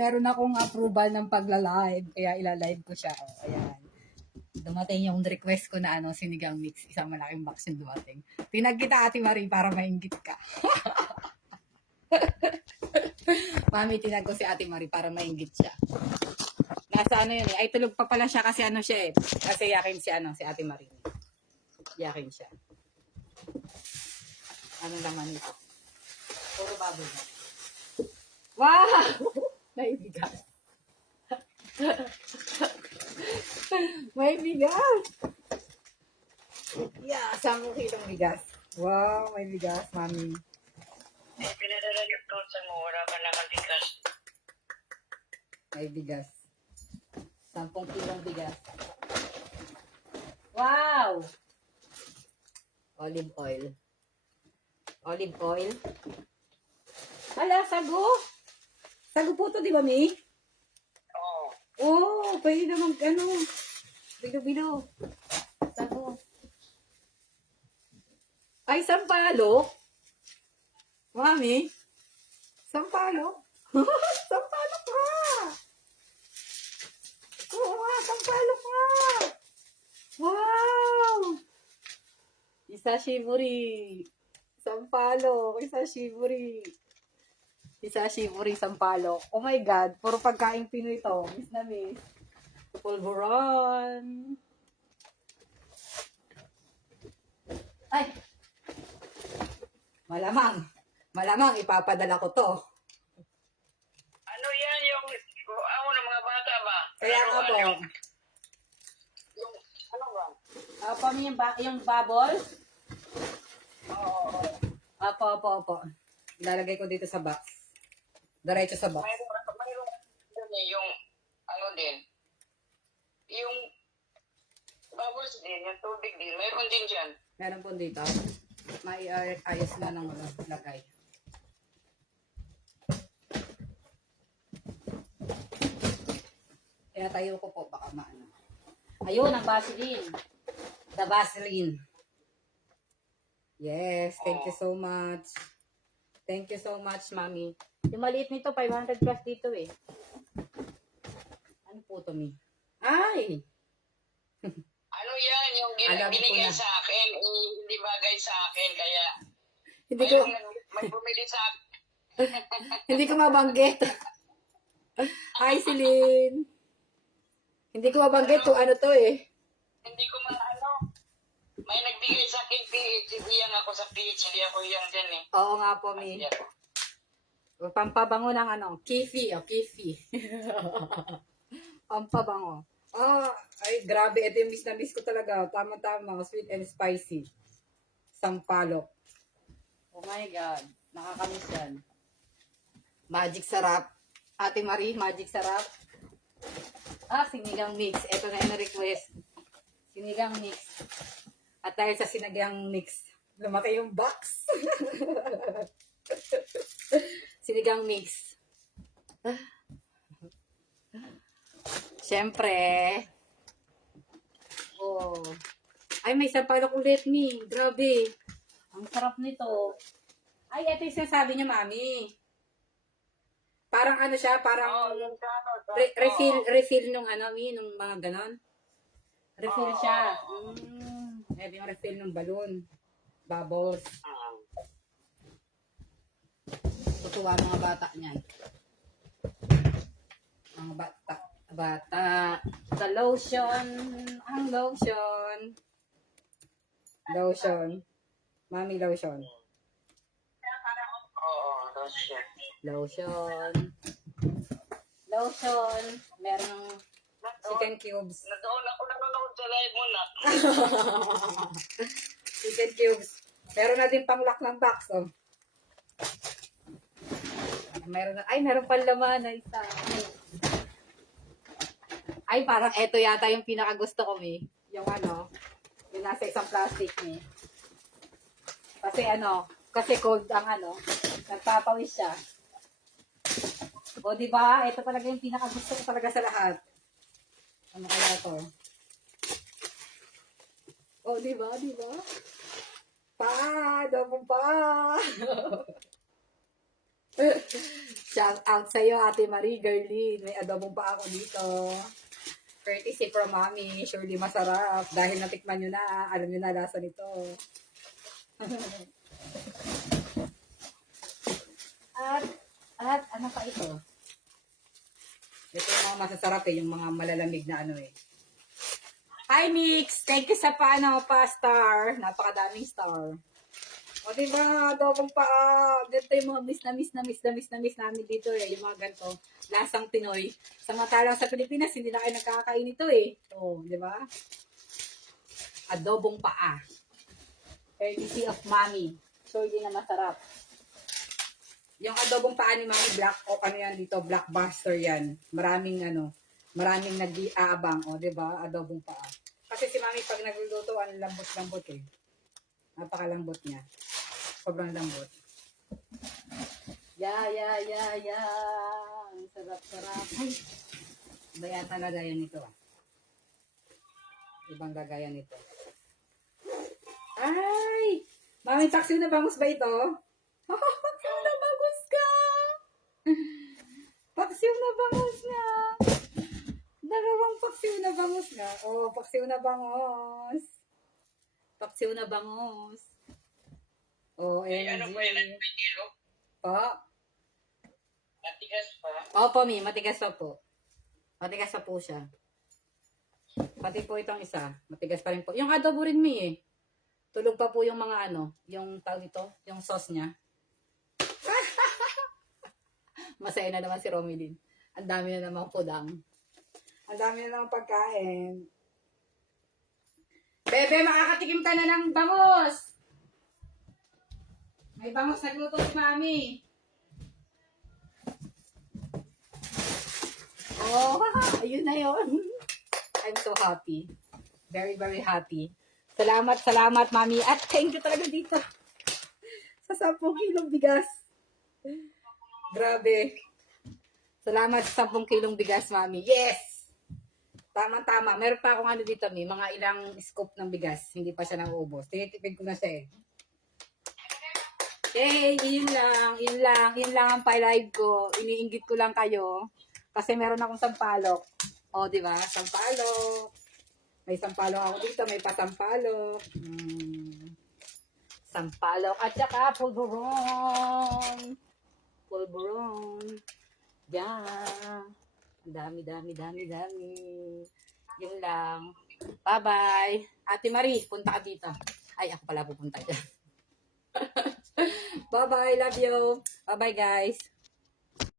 meron akong approval ng pagla-live. Kaya ila-live ko siya. Oh, ayan. Dumating yung request ko na sinigang mix. Isang malaking box yung dumating. Tinag kita, Ate Marie, para mainggit ka. Mami, tinag ko si Ate Marie para mainggit siya. Nasa yun eh. Ay, tulog pa pala siya kasi siya eh. Kasi yakin si Ate Marie. Yakin siya. Ano naman ito? Puro baboy na. Wow! May bigas. May bigas. Yeah, 10 kilong bigas. Wow, may bigas, Mami. Pinadala niyo to sa mo, wala ka nakatikas. May bigas. 10 kilong bigas. Wow! Olive oil. Olive oil. Hala, sago. Sago po to, di ba, Mi? Oo. Oh, pwede naman, bilo-bilo. Sago. Ay, sampalok. Mami, sampalok. Sampalok nga. Oo nga, sampalok nga. Wow! Isashiburi. Sampalok. Isashiburi. Isashiburi, sampalok. Oh my God. Puro pagkain Pinoy to. Miss na miss. Pulburon. Ay! Malamang. Malamang ipapadala ko to. Ano yan yung, ako ng mga bata ba? Kaya nga po. Yung, ano ba? Apo, yung bubbles? Oo. Opo. Ilalagay ko dito sa box. Diretso sa box. Mayroon din eh, yung, ano din, yung, bubbles din, yung tubig din, mayroon din dyan. Meron po dito. Ayos na ng lagay. Kaya tayo ko po baka maano. Ayun, ang Vaseline. The Vaseline. Yes, thank you so much. Thank you so much, Mami. Yung maliit nito, 500 plus dito eh. Ano po to, Mi? Ay! Ano yan, yung Alam ko binigay na. sa akin, hindi bagay sa akin, kaya, Hindi ko, may bumili sa akin. hindi ko mabanggit. Hi, Celine. Hindi ko mabanggit kung ano to eh. Hindi ko ano, may nagbigay sa akin PH, hiyang ako sa PH, hindi ako hiyang dyan eh. Oo nga po, Mi. Pampabango ng kifi. Kifi. Pampabango. Ay, grabe. Ito yung miss na miss ko talaga. Tama-tama. Sweet and spicy. Sampalok. Oh my God. Nakakamiss yan. Magic sarap. Ate Marie, magic sarap. Sinigang mix. Ito na yung request. Sinigang mix. At dahil sa sinigang mix, lumaki yung box. Sinigang mix. Siyempre. Oh. Ay, may sampalok ulit ni. Grabe. Ang sarap nito. Ay, ito yung sinasabi niya, Mami. Parang siya, parang refill nung nung mga ganon. Refill siya. Ito yung refill ng balloon. Bubbles. Tutuwa mga bata niyan. Mga bata. Sa lotion. Ang lotion. Lotion. Mami lotion. Oo, lotion. Lotion. Lotion. Merong chicken cubes. Doon ako nanonood sa live mo na. Chicken cubes. Meron na din pang lock ng box. Oh. Meron pang laman na isa. Ay, parang eto yata yung pinakagusto ko, Mi. Yung yung nasa isang plastic, Mi. Kasi cold ang nagpapawis siya. O, diba? Ito talaga yung pinakagusto ko talaga sa lahat. Ano kaya to? O, diba? Double pa! Shout out sa'yo, Ate Marie, Gerlin. May adobong pa ako dito. Courtesy from Mami. Surely masarap. Dahil natikman nyo na. Alam nyo na lasa nito. At ano pa ito? Ito yung mga masasarap eh. Yung mga malalamig na ano eh. Hi, Mix! Thank you sa pa-star. Napakadaming star. O, diba? Adobong pa. Ganito yung mga miss na miss namin dito eh. Yung mga ganito. Lasang Pinoy. Samantalang sa Pilipinas, hindi na kayo nagkakain ito eh. O, diba? Adobong paa. Courtesy of Mommy. So, hindi na masarap. Yung adobong paa ni Mommy, ano yan dito, blockbuster yan. Maraming nag-aabang, o, diba? Adobong paa. Kasi si Mommy, pag nagluluto, lambot-lambot eh. Napakalambot niya. Sobrang lambot. Yeah. Ang sarap-sarap. Ay, iba yata lagayan nito ah. Ibang lagayan nito. Ay! Mami, paksiw na bangus ba ito? Paksiw na bangus ka! Paksiw na bangus nga! Dalawang paksiw na bangus nga. Oh, paksiw na bangus. Paksiw na bangus. Oh, Ano ba yun? May kilo? Po? Matigas pa? Opo, Mi. Matigas pa po. Matigas pa po siya. Pati po itong isa. Matigas pa rin po. Yung adobo rin, Mi eh. Tulog pa po yung mga yung tawag ito, yung sauce niya. Masaya na naman si Romilin. Ang dami na namang pudang. Ang dami na namang pagkain. Bebe, makakatikim ka na ng bangus! May bangus nagluto si Mami. Oh, ayun na yun. I'm so happy. Very, very happy. Salamat, Mami. At thank you talaga dito. Sa 10 kilong bigas. Grabe. Salamat sa 10 kilong bigas, Mami. Yes! Tama. Meron pa akong dito, Mi. Mga ilang scoop ng bigas. Hindi pa siya nauubos. Tinitipid ko na siya eh. Okay, yun lang ang pa-live ko. Iniinggit ko lang kayo. Kasi meron akong sampalok. O, di ba? Sampalok. May sampalok ako dito. May pasampalok. Sampalok. At saka pulburon. Yan. Dami. Yun lang. Bye-bye. Ate Marie, punta ka dito. Ay, ako pala pupunta dyan. Bye-bye. Love you. Bye-bye, guys.